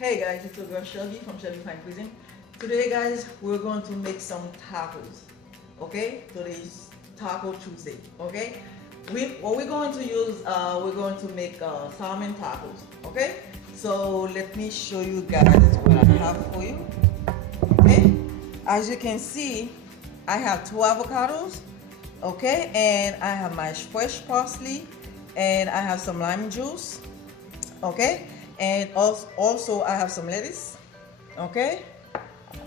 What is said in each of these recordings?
Hey guys, it's your girl Shelby from Shelby Fine Cuisine. Today guys, we're going to make some tacos. Okay? Today's Taco Tuesday. Okay? What we're going to use, we're going to make salmon tacos. Okay? So let me show you guys what I have for you. Okay? As you can see, I have 2 avocados. Okay? And I have my fresh parsley, and I have some lime juice. Okay, and also I have some lettuce. Okay,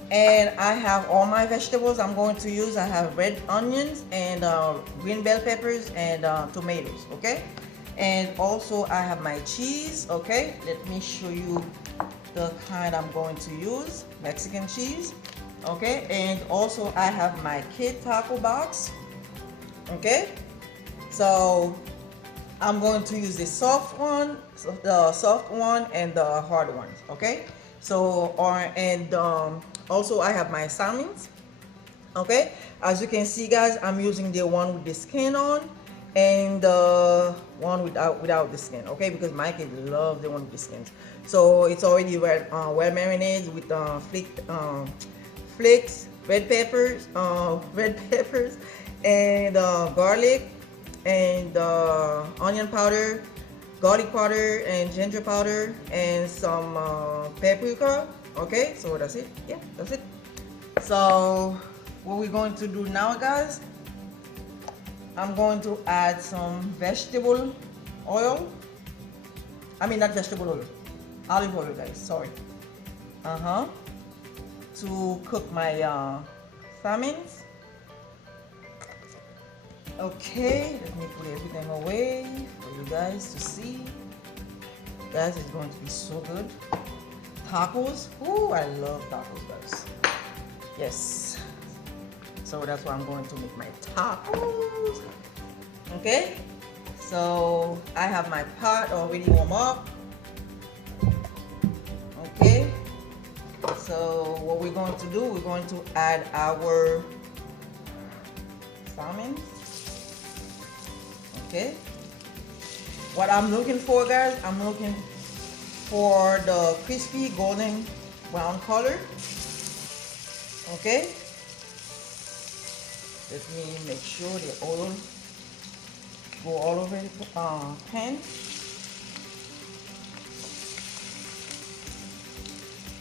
and I have all my vegetables I'm going to use. I have red onions and green bell peppers and tomatoes. Okay, and also I have my cheese. Okay, let me show you the kind I'm going to use, Mexican cheese. Okay, and also I have my kid taco box. Okay, so I'm going to use the soft one, and the hard ones. Okay. So, also I have my salmons. Okay. As you can see, guys, I'm using the one with the skin on, and the one without the skin. Okay, because my kids love the one with the skins. So it's already well marinated with flakes, red peppers, and garlic, and onion powder, garlic powder, and ginger powder, and some paprika. Okay, so that's it. Yeah, that's it. So what we're going to do now, guys, I'm going to add some vegetable oil. I mean, not vegetable oil, olive oil, guys. Sorry. To cook my salmons. Okay, let me put everything away for you guys to see. Guys, it's going to be so good. Tacos. Ooh, I love tacos, guys. Yes. So that's why I'm going to make my tacos. Okay. So I have my pot already warm up. Okay. So what we're going to do, we're going to add our salmon. Okay. What I'm looking for, guys, I'm looking for the crispy golden brown color. Okay. Let me make sure the oil go all over the pan.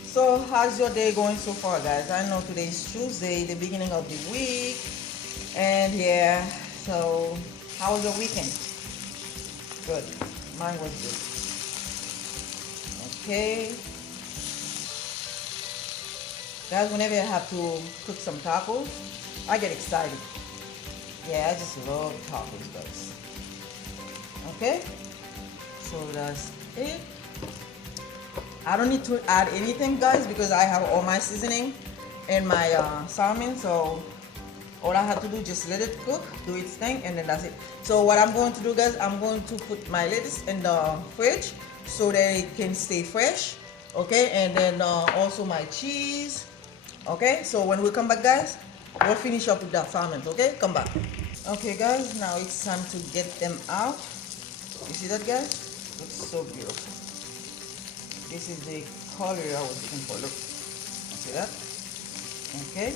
So how's your day going so far, guys? I know today's Tuesday, the beginning of the week, and yeah, so how was your weekend? Good. Mine was good. Okay. Guys, whenever I have to cook some tacos, I get excited. Yeah, I just love tacos, guys. Okay. So that's it. I don't need to add anything, guys, because I have all my seasoning in my salmon. So all I have to do, just let it cook, do its thing, and then that's it. So what I'm going to do, guys, I'm going to put my lettuce in the fridge so that it can stay fresh. Okay, and then also my cheese. Okay, so when we come back, guys, we'll finish up with the salmon. Okay, come back. Okay, guys, now it's time to get them out. You see that, guys? Looks so beautiful. This is the color I was looking for. Look, see that? Okay.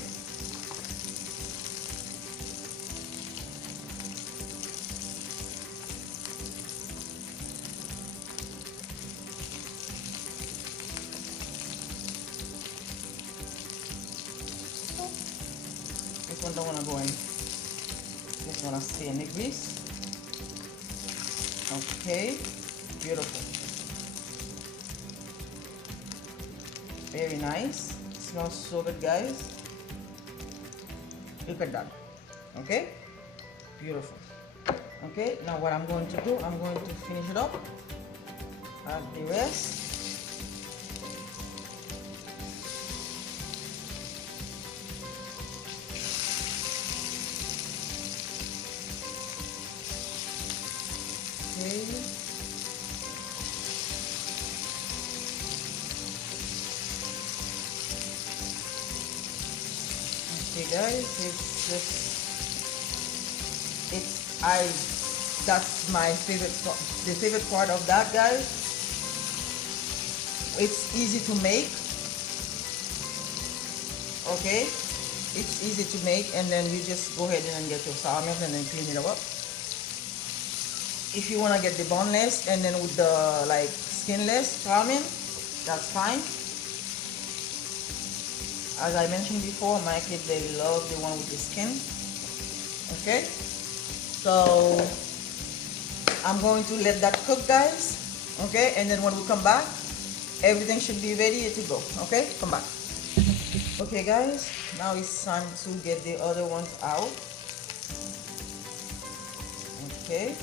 This one don't want to go in. Just want to stay in the grease. Okay, beautiful. Very nice. It smells so good, guys. Look at that. Okay, beautiful. Okay, now what I'm going to do, I'm going to finish it up. Add the rest. Okay. Okay, guys, that's my favorite, the favorite part of that, guys. It's easy to make. Okay, it's easy to make, and then you just go ahead and get your salmon and then clean it up. If you want to get the boneless and then with the like skinless salmon, that's fine. As I mentioned before, my kids, they love the one with the skin. Okay, so I'm going to let that cook, guys. Okay, and then when we come back, everything should be ready to go. Okay, come back. Okay, guys, now it's time to get the other ones out. Okay,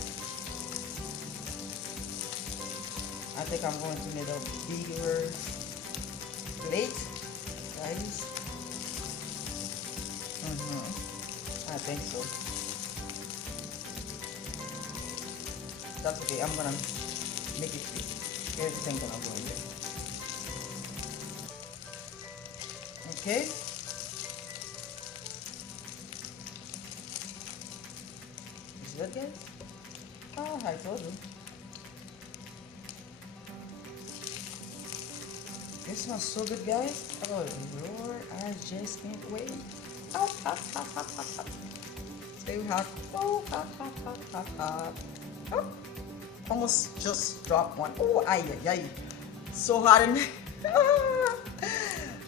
I think I'm going to need a bigger plate, guys. I think so. That's okay. I'm gonna make it fit. Everything gonna go in there. Okay. Is that good? Oh, I told you. This smells so good, guys. Oh Lord, I just can't wait. Oh, hot, hot, hot, hot, hot. Very hot. Oh, hot, hot, hot, hot, hot. Oh, almost just dropped one. Oh, ay, ay, ay. So hot in there.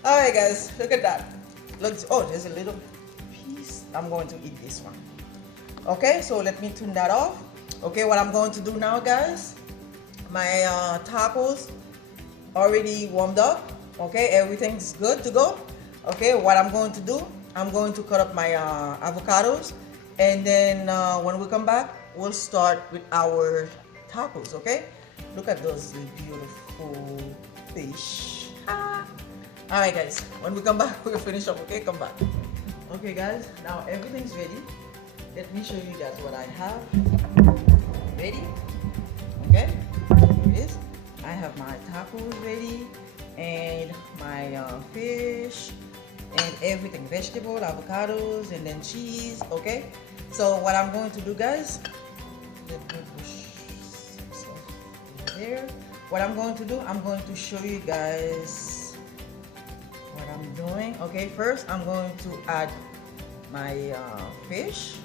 All right, guys, look at that. Looks. Oh, there's a little piece. I'm going to eat this one. Okay, so let me turn that off. Okay, what I'm going to do now, guys, my tacos already warmed up. Okay, everything's good to go. Okay, what I'm going to do, I'm going to cut up my avocados, and then when we come back, we'll start with our tacos. Okay, look at those beautiful fish. All right, guys, when we come back, we'll finish up. Okay, come back. Okay, guys, now everything's ready. Let me show you guys what I have ready. Okay, here it is. I have my tacos ready, and my fish, and everything, vegetable, avocados, and then cheese. Okay, so what I'm going to do, guys, let me push stuff over there. What I'm going to do, I'm going to show you guys what I'm doing. Okay, first I'm going to add my fish.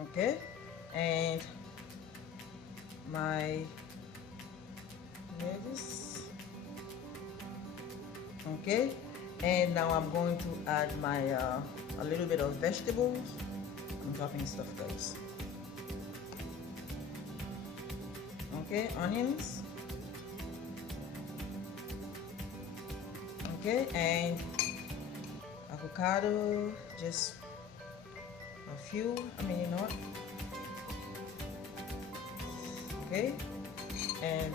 Okay, and my lettuce. Okay, and now I'm going to add my a little bit of vegetables. I'm chopping stuff, guys. Okay, onions. Okay, and avocado, just a few. I mean, you know what? Okay, and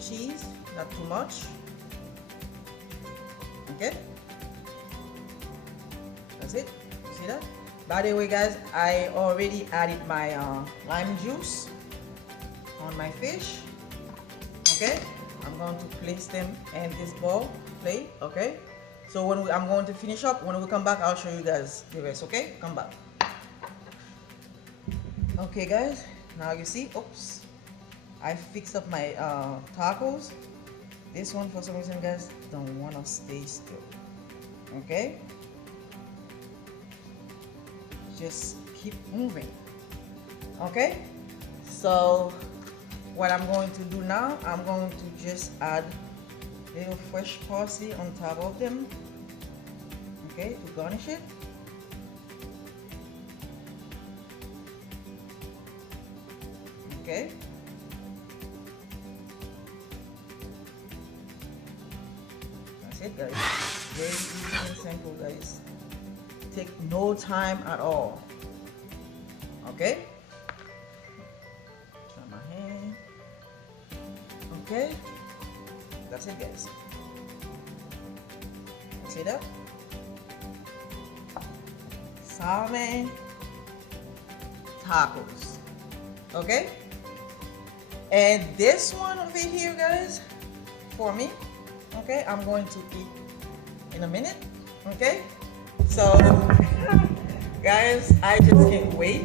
cheese, not too much. Okay, that's it. You see that? By the way, guys, I already added my lime juice on my fish. Okay, I'm going to place them in this bowl plate. Okay, so when I'm going to finish up, when we come back, I'll show you guys the rest. Okay, come back. Okay, guys, now you see, oops, I fixed up my tacos. This one, for some reason, guys, don't want to stay still. Okay, just keep moving. Okay, so what I'm going to do now, I'm going to just add a little fresh parsley on top of them. Okay, to garnish it. Okay, that's it, guys. Very easy and simple, guys. Take no time at all. Okay, try my hand. Okay, that's it, guys. See that? Salmon tacos. Okay, and this one over here, guys, for me, okay, I'm going to eat in a minute. Okay, so guys, I just can't wait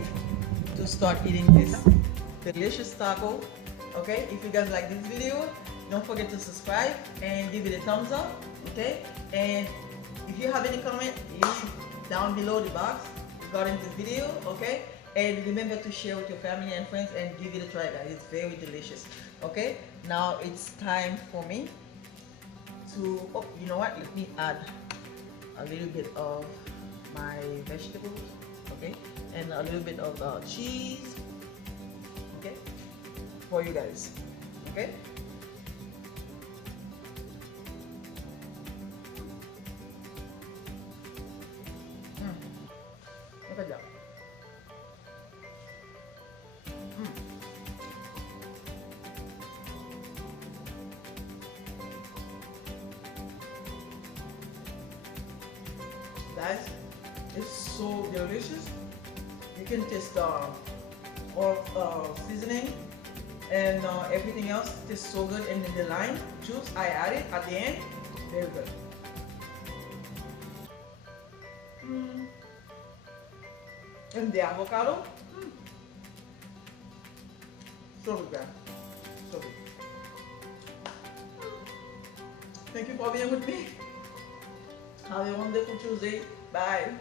to start eating this delicious taco. Okay, if you guys like this video, don't forget to subscribe and give it a thumbs up. Okay, and if you have any comment, leave down below the box regarding this video. Okay, and remember to share with your family and friends and give it a try, guys. It's very delicious. Okay, now it's time for me to, oh, you know what, let me add a little bit of my vegetables, okay, and a little bit of cheese, okay, for you guys, okay. Look at that. Guys, it's so delicious. You can taste all seasoning and everything else tastes so good. And then the lime juice I added at the end, very good. And the avocado, so good, guys. So good. Thank you for being with me. Have a wonderful Tuesday. Bye.